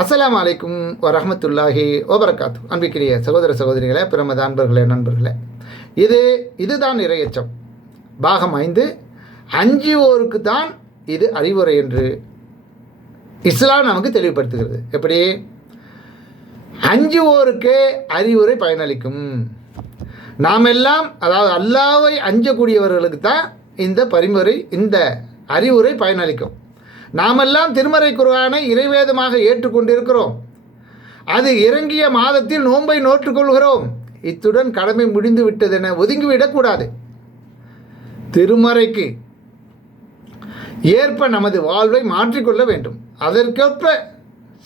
அஸ்லாம் வலைக்கும் வரஹமத்துல்லாஹி ஓபரகாத்து அன்பிக்கிரிய சகோதர சகோதரிகளே பிரமத அன்பர்களே நண்பர்களே இது இதுதான் இறையச்சம் பாகம் ஐந்து அஞ்சுவோருக்கு தான் இது அறிவுரை என்று இஸ்லாம் நமக்கு தெளிவுபடுத்துகிறது. எப்படி? அஞ்சுவோருக்கே அறிவுரை பயனளிக்கும். நாம் எல்லாம் அதாவது அல்லாவை அஞ்சக்கூடியவர்களுக்கு தான் இந்த பரிமுறை இந்த அறிவுரை பயனளிக்கும். நாமெல்லாம் திருமறை குர்ஆனை இறைவேதமாக ஏற்றுக்கொண்டிருக்கிறோம். அது இறங்கிய மாதத்தில் நோன்பை நோற்றுக்கொள்கிறோம். இத்துடன் கடமை முடிந்து விட்டதென ஒதுங்கிவிடக்கூடாது. திருமறைக்கு ஏற்ப நமது வாழ்வை மாற்றிக்கொள்ள வேண்டும். அதற்கேற்ப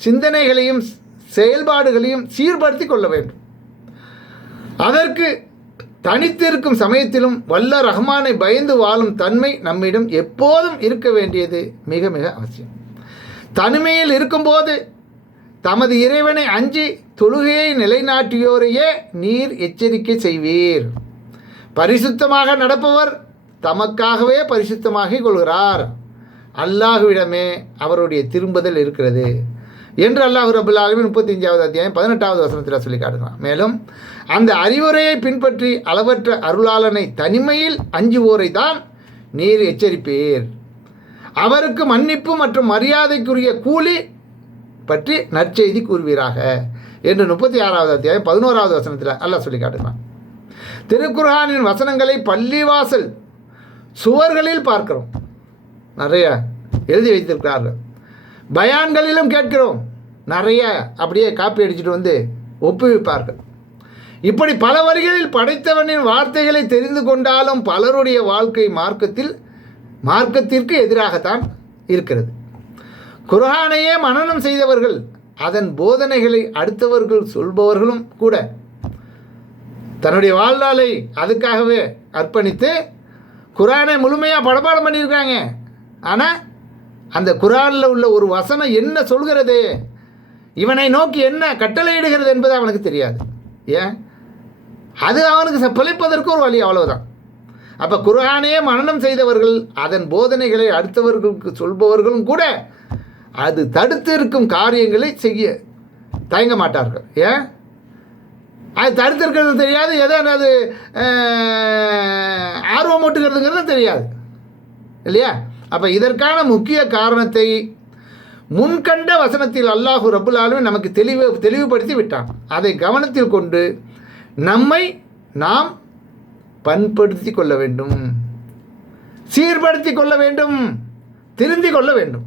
சிந்தனைகளையும் செயல்பாடுகளையும் சீர்படுத்தி கொள்ள வேண்டும். அதற்கு தனித்திருக்கும் சமயத்திலும் வல்ல ரஹ்மானை பயந்து வாழும் தன்மை நம்மிடம் எப்போதும் இருக்க வேண்டியது மிக மிக அவசியம். தனிமையில் இருக்கும்போது தமது இறைவனை அஞ்சி தொழுகையை நிலைநாட்டியோரையே நீர் எச்சரிக்கை செய்வீர். பரிசுத்தமாக நடப்பவர் தமக்காகவே பரிசுத்தமாகிக் கொள்கிறார். அல்லாஹுவிடமே அவருடைய திரும்புதல் இருக்கிறது. என்று அல்லாஹு ரபுல் ஆலமின் முப்பத்தஞ்சாவது அத்தியாயம் பதினெட்டாவது வசனத்தில் சொல்லி காட்டுகிறான். மேலும் அந்த அறிவுரையை பின்பற்றி அளவற்ற அருளாளனை தனிமையில் அஞ்சுவோரை தான் நீர் எச்சரிப்பீர். அவருக்கு மன்னிப்பு மற்றும் மரியாதைக்குரிய கூலி பற்றி நற்செய்தி கூறுவீராக என்று முப்பத்தி ஆறாவது அத்தியாயம் பதினோராவது வசனத்தில் அல்லாஹ் சொல்லி காட்டுகிறான். திருக்குர்ஹானின் வசனங்களை பள்ளிவாசல் சுவர்களில் பார்க்கிறோம். நிறைய எழுதி வைத்திருக்கிறார்கள். பயான்களிலும் கேட்கிறோம். நிறைய அப்படியே காப்பி அடிச்சுட்டு வந்து ஒப்புவிப்பார்கள். இப்படி பல வரிகளில் படைத்தவனின் வார்த்தைகளை தெரிந்து கொண்டாலும் பலருடைய வாழ்க்கை மார்க்கத்தில் மார்க்கத்திற்கு எதிராகத்தான் இருக்கிறது. குரானையே மனனம் செய்தவர்கள் அதன் போதனைகளை அடுத்தவர்கள் சொல்பவர்களும் கூட. தன்னுடைய வாழ்நாளை அதுக்காகவே அர்ப்பணித்து குரானை முழுமையாக படபாடம் பண்ணியிருக்காங்க. ஆனால் அந்த குரானில் உள்ள ஒரு வசனம் என்ன சொல்கிறது? இவனை நோக்கி என்ன கட்டளையிடுகிறது என்பது அவனுக்கு தெரியாது. ஏன்? அது அவனுக்கு ச- பிழைப்பதற்கு ஒரு வழி அவ்வளவுதான். அப்போ குரானே மனநம் செய்தவர்கள் அதன் போதனைகளை அடுத்தவர்களுக்கு சொல்பவர்களும் கூட அது தடுத்து இருக்கும் காரியங்களை செய்ய தயங்க மாட்டார்கள். ஏன்? அது தடுத்து இருக்கிறது தெரியாது எதை அது ஆர்வம் ஓட்டுக்கிறதுங்கிறது தெரியாது. இல்லையா? அப்போ இதற்கான முக்கிய காரணத்தை முன்கண்ட வசனத்தில் அல்லாஹு ரபுல் நமக்கு தெளிவு தெளிவுபடுத்தி விட்டான். அதை கவனத்தில் கொண்டு நம்மை நாம் பண்படுத்தி கொள்ள வேண்டும். சீர்படுத்தி கொள்ள வேண்டும். திருந்தி கொள்ள வேண்டும்.